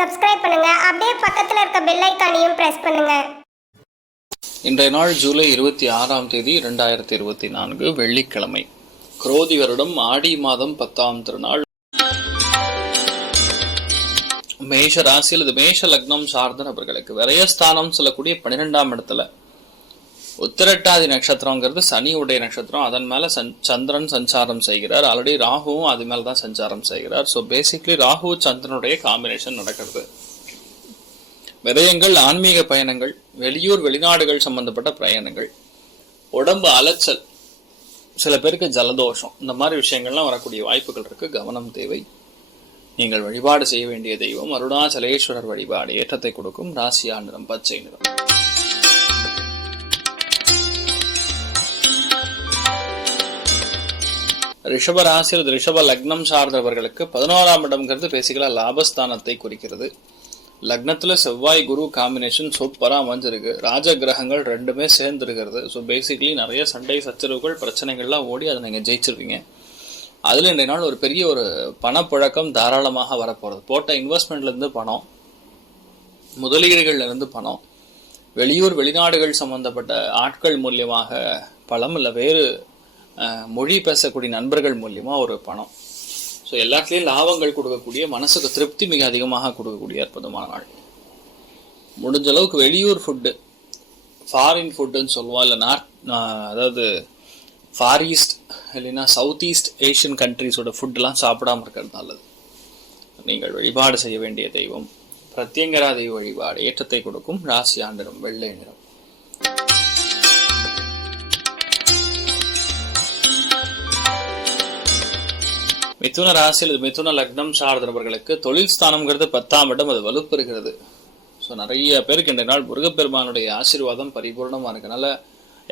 Subscribe பண்ணுங்க. அப்படியே பக்கத்துல இருக்க பெல் ஐகானையும் பிரஸ் பண்ணுங்க. இன்றைய நாள் ஜூலை 26ஆம் தேதி 2024 வெள்ளிக்கிழமை. குரோதி வருடம் ஆடி மாதம் 10ஆம் திருநாள். மேஷ ராசியில் இது மேஷ லக்னம் சார்ந்த நபர்களுக்கு விரயஸ்தானம் சொல்லக்கூடிய 12ஆம் இடத்துல உத்திரட்டாதி நட்சத்திரங்கிறது சனியுடைய நட்சத்திரம். அதன் மேல சந்திரன் சஞ்சாரம் செய்கிறார். ஆல்ரெடி ராகுவும் அது மேலதான் சஞ்சாரம் செய்கிறார். ஸோ பேசிக்லி ராகு சந்திரனுடைய காம்பினேஷன் நடக்கிறது. விரயங்கள், ஆன்மீக பயணங்கள், வெளியூர் வெளிநாடுகள் சம்பந்தப்பட்ட பிரயாணங்கள், உடம்பு அலைச்சல், சில பேருக்கு ஜலதோஷம், இந்த மாதிரி விஷயங்கள்லாம் வரக்கூடிய வாய்ப்புகள் இருக்கு. கவனம் தேவை. நீங்கள் வழிபாடு செய்ய வேண்டிய தெய்வம் அருணாச்சலேஸ்வரர் வழிபாடு ஏற்றத்தை கொடுக்கும். ராசியா நிறம் பச்சை நிறம். ரிஷப ராசியில் ரிஷப லக்னம் சார்ந்தவர்களுக்கு 11ஆம் இடம்ங்கிறது பேசிக்கலா லாபஸ்தானத்தை குறிக்கிறது. லக்னத்துல செவ்வாய் குரு காம்பினேஷன் சூப்பரா அமைஞ்சிருக்கு. ராஜ கிரகங்கள் ரெண்டுமே சேர்ந்து இருக்கிறது. ஸோ பேசிக்கலி நிறைய சண்டை சச்சரவுகள் பிரச்சனைகள்லாம் ஓடி அதை நீங்க ஜெயிச்சிருவீங்க. அதுல இன்றைய நாள் ஒரு பெரிய ஒரு பணப்புழக்கம் தாராளமாக வரப்போறது. போட்ட இன்வெஸ்ட்மெண்ட்ல இருந்து பணம், முதலீடுகள்ல இருந்து பணம், வெளியூர் வெளிநாடுகள் சம்பந்தப்பட்ட ஆட்கள் மூலியமாக பணம், இல்லை வேறு மொழி பேசக்கூடிய நண்பர்கள் மூலியமா ஒரு பணம். ஸோ எல்லாத்துலேயும் லாபங்கள் கொடுக்கக்கூடிய, மனசுக்கு திருப்தி மிக அதிகமாக கொடுக்கக்கூடிய அற்புதமான நாள். முடிஞ்ச அளவுக்கு வெளியூர் ஃபுட்டு, ஃபாரின் ஃபுட்டுன்னு சொல்லுவோம், இல்லை அதாவது ஃபார் ஈஸ்ட் இல்லைன்னா சவுத் ஈஸ்ட் ஏஷியன் கண்ட்ரிஸோட ஃபுட்டெலாம் சாப்பிடாம இருக்கிறது நல்லது. நீங்கள் வழிபாடு செய்ய வேண்டிய தெய்வம் பிரத்யங்கரா தெய்வ வழிபாடு ஏற்றத்தை கொடுக்கும். ராசியா நிறம் வெள்ளை நிறம். மிதுன ராசியில் மிதுன லக்னம் சார்ந்தவர்களுக்கு தொழில் ஸ்தானம்ங்கிறது 10ஆம் இடம், அது வலுப்பெறுகிறது. ஸோ நிறைய பேருக்கு இன்றைய நாள் முருகப்பெருமானுடைய ஆசீர்வாதம் பரிபூர்ணமாக இருக்கனால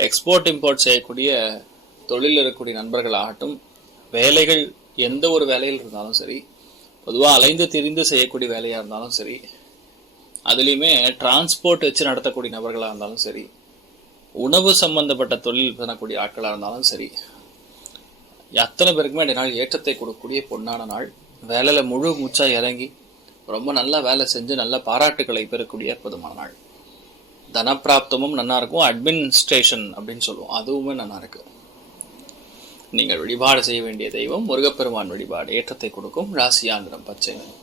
எக்ஸ்போர்ட் இம்போர்ட் செய்யக்கூடிய தொழில் இருக்கக்கூடிய நண்பர்கள் ஆகட்டும், வேலைகள் எந்த ஒரு வேலையில் இருந்தாலும் சரி, பொதுவாக அலைந்து திரிந்து செய்யக்கூடிய வேலையாக இருந்தாலும் சரி, அதுலேயுமே டிரான்ஸ்போர்ட் வச்சு நடத்தக்கூடிய நபர்களாக இருந்தாலும் சரி, உணவு சம்பந்தப்பட்ட தொழில் பண்ணக்கூடிய ஆட்களாக இருந்தாலும் சரி, அத்தனை பேருக்குமே இந்த நாள் ஏற்றத்தை கொடுக்கக்கூடிய பொன்னான நாள். வேலையில முழு மூச்சா இறங்கி ரொம்ப நல்லா வேலை செஞ்சு நல்ல பாராட்டுகளை பெறக்கூடிய அற்புதமான நாள். தனப்பிராப்தமும் நல்லா இருக்கும். அட்மினிஸ்ட்ரேஷன் அப்படின்னு சொல்லுவோம், அதுவுமே நல்லா இருக்கு. நீங்கள் வழிபாடு செய்ய வேண்டிய தெய்வம் முருகப்பெருமான் வழிபாடு ஏற்றத்தை கொடுக்கும். ராசியா நிறம் பச்சை நிறம்.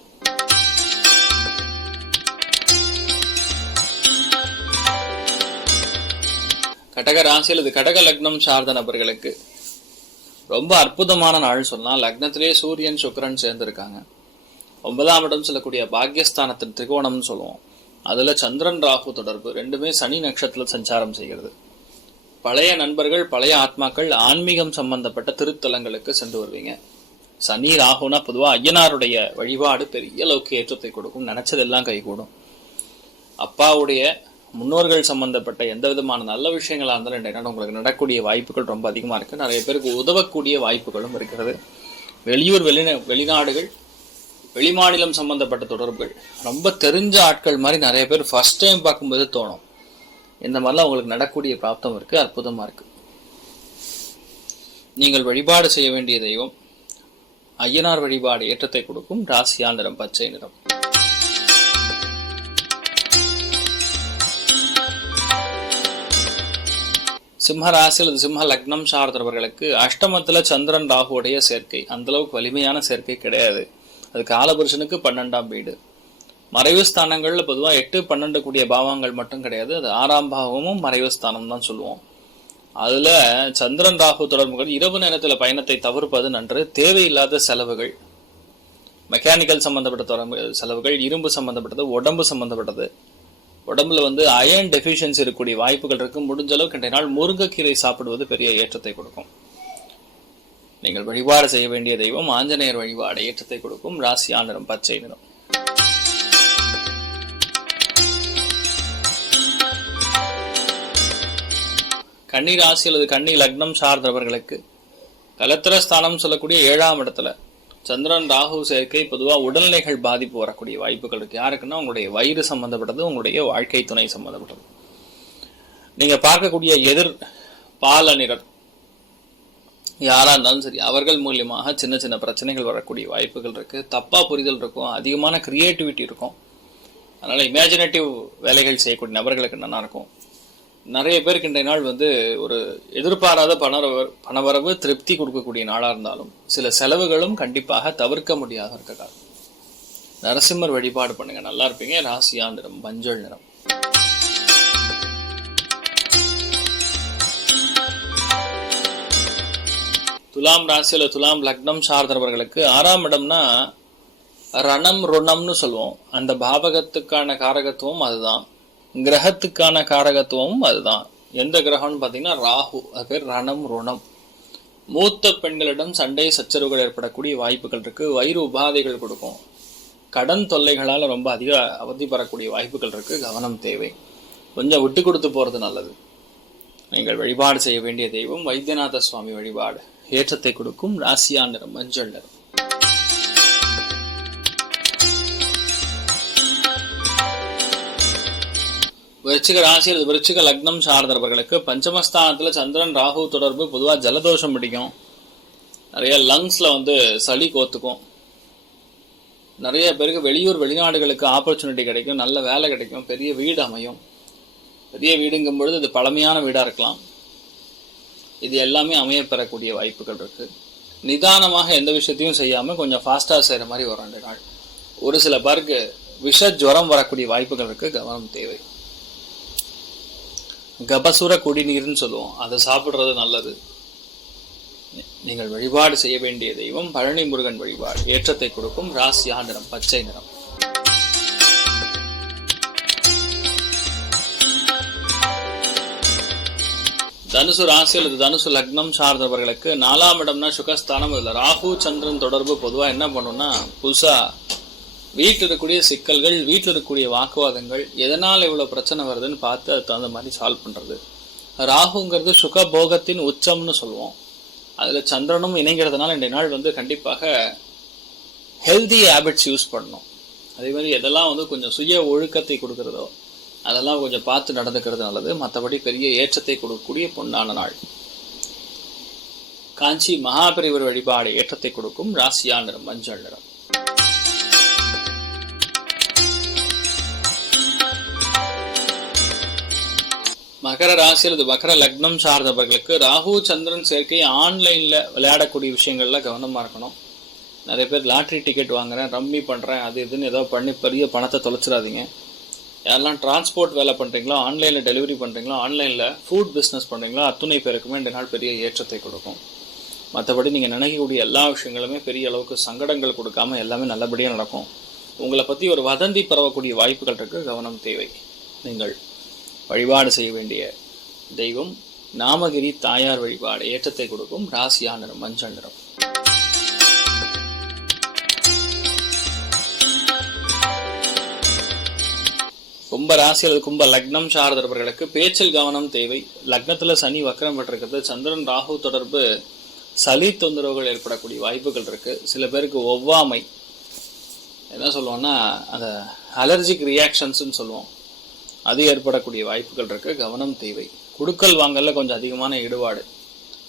கடக ராசியில் இது கடக லக்னம் சார்ந்த நபர்களுக்கு ரொம்ப அற்புதமான நாள் சொல்லலாம். லக்னத்திலே சூரியன் சுக்கிரன் சேர்ந்திருக்காங்க. 9ஆம் இடம் சொல்லக்கூடிய பாக்யஸ்தானத்தின் திரிகோணம்னு சொல்லுவோம். அதுல சந்திரன் ராகு தொடர்பு, ரெண்டுமே சனி நட்சத்திரத்தில் சஞ்சாரம் செய்கிறது. பழைய நண்பர்கள், பழைய ஆத்மாக்கள், ஆன்மீகம் சம்பந்தப்பட்ட திருத்தலங்களுக்கு சென்று வருவீங்க. சனி ராகுனா பொதுவாக ஐயனாருடைய வழிபாடு பெரிய அளவுக்கு ஏற்றத்தை கொடுக்கும். நினைச்சதெல்லாம் கைகூடும். அப்பாவுடைய முன்னோர்கள் சம்பந்தப்பட்ட எந்த விதமான நல்ல விஷயங்களா இருந்தாலும் இன்றைய உங்களுக்கு நடக்கக்கூடிய வாய்ப்புகள் ரொம்ப அதிகமா இருக்கு. நிறைய பேருக்கு உதவக்கூடிய வாய்ப்புகளும் இருக்கிறது. வெளியூர் வெளிநாடுகள், வெளிமாநிலம் சம்பந்தப்பட்ட தொடர்புகள், ரொம்ப தெரிஞ்ச ஆட்கள் மாதிரி நிறைய பேர் ஃபர்ஸ்ட் டைம் பார்க்கும்போது தோணும். இந்த மாதிரிலாம் உங்களுக்கு நடக்கக்கூடிய பிராப்தம் இருக்கு. அற்புதமா இருக்கு. நீங்கள் வழிபாடு செய்ய வேண்டிய தெய்வம் ஐயனார் வழிபாடு ஏற்றத்தை கொடுக்கும். ராசியா நிறம் பச்சை நிறம். சிம்ம ராசியில் சிம்ம லக்னம் சார்ந்தவர்களுக்கு அஷ்டமத்துல சந்திரன் ராகுடைய சேர்க்கை அந்த அளவுக்கு வலிமையான சேர்க்கை கிடையாது. அது காலபுருஷனுக்கு 12ஆம் வீடு. மறைவு ஸ்தானங்கள்ல பொதுவாக 8, 12 கூடிய பாவங்கள் மட்டும் கிடையாது. அது 6ஆம் பாவமும் மறைவு ஸ்தானம் தான் சொல்லுவோம். அதுல சந்திரன் ராகு தொடர்புகள் இரவு நேரத்துல பயணத்தை தவிர்ப்பது நன்று. தேவையில்லாத செலவுகள், மெக்கானிக்கல் சம்பந்தப்பட்ட செலவுகள், இரும்பு சம்பந்தப்பட்டது, உடம்பு சம்பந்தப்பட்டது, உடம்புல அயர்ன் டெஃபிஷியன்சி இருக்கக்கூடிய வாய்ப்புகள் இருக்கு. முடிஞ்ச அளவுக்கு இன்றைய நாள் முருங்கைக்கீரை சாப்பிடுவது பெரிய ஏற்றத்தை கொடுக்கும். நீங்கள் வழிபாடு செய்ய வேண்டிய தெய்வம் ஆஞ்சநேயர் வழிபாடு ஏற்றத்தை கொடுக்கும். ராசியா நிறம் பச்சை நிறம். கன்னி ராசி அல்லது கன்னி லக்னம் சார்ந்தவர்களுக்கு கலத்திரஸ்தானம் சொல்லக்கூடிய 7ஆம் இடத்துல சந்திரன் ராகு சேர்க்கை பொதுவாக உடல்நிலைகள் பாதிப்பு வரக்கூடிய வாய்ப்புகள் இருக்கு. யாருக்குன்னா உங்களுடைய வயிறு சம்பந்தப்பட்டது, உங்களுடைய வாழ்க்கை துணை சம்பந்தப்பட்டது. நீங்க பார்க்கக்கூடிய எதிர் பாலனிரர் யாரா இருந்தாலும் சரி, அவர்கள் மூலியமாக சின்ன சின்ன பிரச்சனைகள் வரக்கூடிய வாய்ப்புகள் இருக்கு. தப்பா புரிதல் இருக்கும், அதிகமான கிரியேட்டிவிட்டி இருக்கும். அதனால இமேஜினேட்டிவ் வேலைகள் செய்யக்கூடிய நபர்களுக்கு நல்லா இருக்கும். நிறைய பேருக்கு இன்றைய நாள் ஒரு எதிர்பாராத பணவரவு திருப்தி கொடுக்கக்கூடிய நாளா இருந்தாலும் சில செலவுகளும் கண்டிப்பாக தவிர்க்க முடியாத இருக்க காலம். நரசிம்மர் வழிபாடு பண்ணுங்க, நல்லா இருப்பீங்க. ராசியா நிறம் மஞ்சள் நிறம். துலாம் ராசியில துலாம் லக்னம் சார்ந்தவர்களுக்கு 6ஆம் இடம்னா ரணம் ருணம்னு சொல்லுவோம். அந்த பாவகத்துக்கான காரகத்துவம் அதுதான், கிரகத்துக்கான காரகத்துவமும் அதுதான். எந்த கிரகம்னு பாத்தீங்கன்னா ராகு, அது பேர் ரணம் ருணம். மூத்த பெண்களிடம் சண்டை சச்சரவுகள் ஏற்படக்கூடிய வாய்ப்புகள் இருக்கு. வயிறு உபாதைகள் கொடுக்கும். கடன் தொல்லைகளால ரொம்ப அதிக அவதிப்படக்கூடிய வாய்ப்புகள் இருக்கு. கவனம் தேவை. கொஞ்சம் விட்டு கொடுத்து போறது நல்லது. நீங்கள் வழிபாடு செய்ய வேண்டிய தெய்வம் வைத்தியநாத சுவாமி வழிபாடு. ஏற்றத்தை கொடுக்கும். ராசியா நிறம் மஞ்சள் நிறம். விருச்சிக ராசியில் விருச்சிக லக்னம் சார்ந்தவர்களுக்கு பஞ்சமஸ்தானத்துல சந்திரன் ராகு தொடர்பு. பொதுவா ஜலதோஷம் பிடிக்கும். நிறைய லங்ஸ்ல சளி கோத்துக்கும். நிறைய பேருக்கு வெளியூர் வெளிநாடுகளுக்கு ஆப்பர்ச்சுனிட்டி கிடைக்கும். நல்ல வேலை கிடைக்கும். பெரிய வீடு அமையும். பெரிய வீடுங்கும் பொழுது இது பழமையான வீடா இருக்கலாம். இது எல்லாமே அமைய பெறக்கூடிய வாய்ப்புகள் இருக்கு. நிதானமாக எந்த விஷயத்தையும் செய்யாம கொஞ்சம் ஃபாஸ்டா செய்யற மாதிரி வரும் இந்த நாள். ஒரு சில பேருக்கு விஷ ஜுரம் வரக்கூடிய வாய்ப்புகள் இருக்கு. கவனம் தேவை. கபசுர குடிநீர்னு சொல்லுவோம், அதை சாப்பிடுறது நல்லது. நீங்கள் வழிபாடு செய்ய வேண்டிய தெய்வம் பழனி முருகன் வழிபாடு. ஏற்றத்தை கொடுக்கும். ராசியா நிறம் பச்சை நிறம். தனுசு ராசி அல்லது தனுசு லக்னம் சார்ந்தவர்களுக்கு 4ஆம் இடம்னா சுகஸ்தானம். இதுல ராகு சந்திரன் தொடர்பு பொதுவா என்ன பண்ணும்னா, புதுசா வீட்டில் இருக்கக்கூடிய சிக்கல்கள், வீட்டில் இருக்கக்கூடிய வாக்குவாதங்கள், எதனால் இவ்வளவு பிரச்சனை வருதுன்னு பார்த்து அதுக்கு தகுந்த மாதிரி சால்வ் பண்றது. ராகுங்கிறது சுகபோகத்தின் உச்சம்னு சொல்லுவோம். அதுல சந்திரனும் இணைங்கிறதுனால இன்றைய நாள் கண்டிப்பாக ஹெல்தி ஹேபிட்ஸ் யூஸ் பண்ணணும். அதே மாதிரி எதெல்லாம் கொஞ்சம் சுய ஒழுக்கத்தை கொடுக்கறதோ அதெல்லாம் கொஞ்சம் பார்த்து நடந்துக்கிறது நல்லது. மற்றபடி பெரிய ஏற்றத்தை கொடுக்கக்கூடிய பொன்னான நாள். காஞ்சி மகாபெரிவர் வழிபாடு ஏற்றத்தை கொடுக்கும். ராசியா நிறம் மஞ்சள் நிறம். மகர ராசி அல்லது மகர லக்னம் சார்ந்தவர்களுக்கு ராகு சந்திரன் சேர்க்கை ஆன்லைன்ல விளையாடக்கூடிய விஷயங்கள்ல கவனமா இருக்கணும். நிறைய பேர் லாட்ரி டிக்கெட் வாங்குறேன், ரம்மி பண்றேன், அது இதுன்னு ஏதோ பண்ணி பெரிய பணத்தை தொலைச்சிடாதீங்க. யாரெல்லாம் டிரான்ஸ்போர்ட் வேலை பண்றீங்களோ, ஆன்லைன்ல டெலிவரி பண்றீங்களோ, ஆன்லைன்ல ஃபுட் பிஸ்னஸ் பண்றீங்களோ, அத்துணை பேருக்குமே இந்த நாள் பெரிய ஏற்றத்தை கொடுக்கும். மற்றபடி நீங்க நினைக்கக்கூடிய எல்லா விஷயங்களுமே பெரிய அளவுக்கு சங்கடங்கள் கொடுக்காம எல்லாமே நல்லபடியா நடக்கும். உங்களை பத்தி ஒரு வதந்தி பரவக்கூடிய வாய்ப்புகள் இருக்கு. கவனம் தேவை. நீங்கள் வழிபாடு செய்ய வேண்டிய தெய்வம் நாமகிரி தாயார் வழிபாடு. ஏற்றத்தை கொடுக்கும். ராசியா நிறம் மஞ்சள் நிறம். கும்ப ராசி அல்லது கும்ப லக்னம் சார்ந்தவர்களுக்கு பேச்சில் கவனம் தேவை. லக்னத்துல சனி வக்கரம் பெற்றிருக்கிறது. சந்திரன் ராகு தொடர்பு சளி தொந்தரவுகள் ஏற்படக்கூடிய வாய்ப்புகள் இருக்கு. சில பேருக்கு ஒவ்வாமை, என்ன சொல்லுவோம்னா அந்த அலர்ஜிக் ரியாக்ஷன்ஸ்ன்னு சொல்லுவோம், அது ஏற்படக்கூடிய வாய்ப்புகள் இருக்கு. கவனம் தேவை. குடுக்கல் வாங்கல கொஞ்சம் அதிகமான ஈடுபாடு,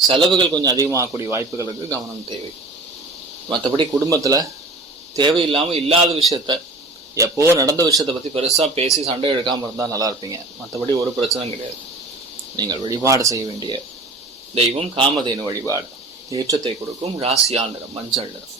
செலவுகள் கொஞ்சம் அதிகமாகக்கூடிய வாய்ப்புகள் இருக்கு. கவனம் தேவை. மற்றபடி குடும்பத்துல தேவையில்லாம இல்லாத விஷயத்த, எப்போ நடந்த விஷயத்தை பத்தி பெருசா பேசி சண்டை எடுக்காம இருந்தா நல்லா இருப்பீங்க. மற்றபடி ஒரு பிரச்சனையும் கிடையாது. நீங்கள் வழிபாடு செய்ய வேண்டிய தெய்வம் காமதேனு வழிபாடு. ஏற்றத்தை கொடுக்கும். ராசியா நிறம் மஞ்சள் நிறம்.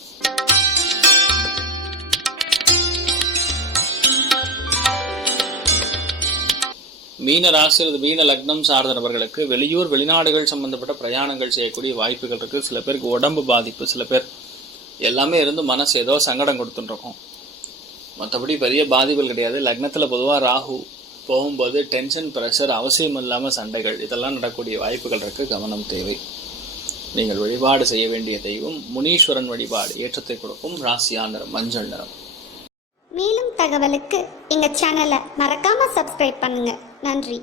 மீன ராசி அல்லது மீன லக்னம் சார்ந்த நபர்களுக்கு வெளியூர் வெளிநாடுகள் சம்பந்தப்பட்ட பிரயாணங்கள் செய்யக்கூடிய வாய்ப்புகள் இருக்கு. சில பேருக்கு உடம்பு பாதிப்பு, சில பேர் எல்லாமே இருந்து மனசு ஏதோ சங்கடம் கொடுத்துருக்கோம். மற்றபடி பெரிய பாதிப்புகள் கிடையாது. லக்னத்துல பொதுவா ராகு போகும்போது டென்ஷன், பிரஷர், அவசியம் இல்லாம சண்டைகள், இதெல்லாம் நடக்கக்கூடிய வாய்ப்புகள் இருக்கு. கவனம் தேவை. நீங்கள் வழிபாடு செய்ய வேண்டிய தெய்வம் முனீஸ்வரன் வழிபாடு. ஏற்றத்தை கொடுக்கும். ராசியா நிறம் மஞ்சள் நிறம். மேலும் தகவலுக்கு எங்க சேனலை மறக்காம சப்ஸ்கிரைப் பண்ணுங்க. நன்றி.